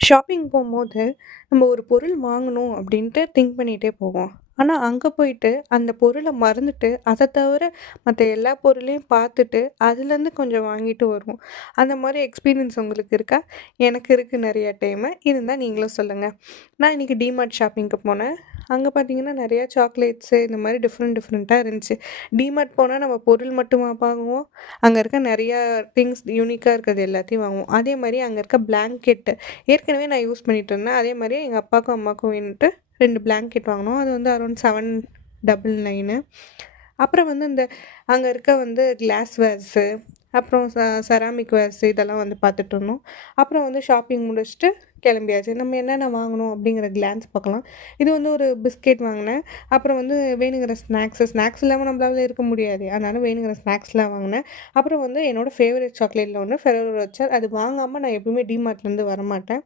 Shopping போம்போது, நம்ம ஒரு பொருள் வாங்கணும் அப்டின்ட்டு திங்க் பண்ணிட்டே போவோம். ஆனா, அங்க போயிட்டு அந்த பொருள மறந்துட்டு, அத தவிர மத்த எல்லா பொருளையும் பார்த்துட்டு, அதுலேருந்து கொஞ்சம் வாங்கிட்டு வருவோம். அந்த மாரி எக்ஸ்பீரியன்ஸ் உங்களுக்கு இருக்கா? எனக்கு இருக்கு நெறைய டைமு. இருந்தா நீங்களும் சொல்லுங்க. நான் இன்னைக்கு டிமார்ட் ஷாப்பிங்க்கு போனேன். அங்க பார்த்தீங்கன்னா, நெறைய சாக்லேட்ஸு இந்த மாரி டிஃப்ரெண்ட்டா இருந்துச்சு. டிமார்ட் போனா நம்ம பொருள் மட்டுமா வாங்குவோம்? அங்க இருக்க நெறையா திங்ஸ் யூனிக்கா இருக்கிறது எல்லாத்தையும் வாங்குவோம். அதே மாரி அங்க இருக்க பிளாங்கெட்டு ஏற்கனவே நான் யூஸ் பண்ணிட்டுருந்தேன். அதே மாரி எங்க அப்பாவுக்கும், அம்மாவுக்கும் வேணுன்ட்டு 2 பிளாங்கெட் வாங்குனோம். அது வந்து அரௌண்ட் 799. அப்புறம் வந்து இந்த அங்க இருக்க வந்து கிளாஸ் வேர்ஸு, அப்புறம் செராமிக் வேர்ஸு இதெல்லாம் வந்து பார்த்துட்டுருந்தோம். அப்புறம் வந்து ஷாப்பிங் முடிச்சுட்டு கிளம்பியாச்சு. நம்ம என்னென்ன வாங்குனோம் அப்படிங்கிற கிளான்ஸ் பார்க்கலாம். இது வந்து ஒரு பிஸ்கெட் வாங்குனேன். அப்புறம் வந்து வேணுங்கிற ஸ்நாக்ஸ் இல்லாம நம்மளால இருக்க முடியாது. அதனால வேணுங்கிற ஸ்நாக்ஸ்லாம் வாங்குனேன். அப்புறம் வந்து என்னோட ஃபேவரைட் சாக்லேட்ல ஒண்ணு ஃபெரோரோ ரோச்சர். அது வாங்காம நான் எப்பவுமே டிமார்ட்லேருந்து வரமாட்டேன்.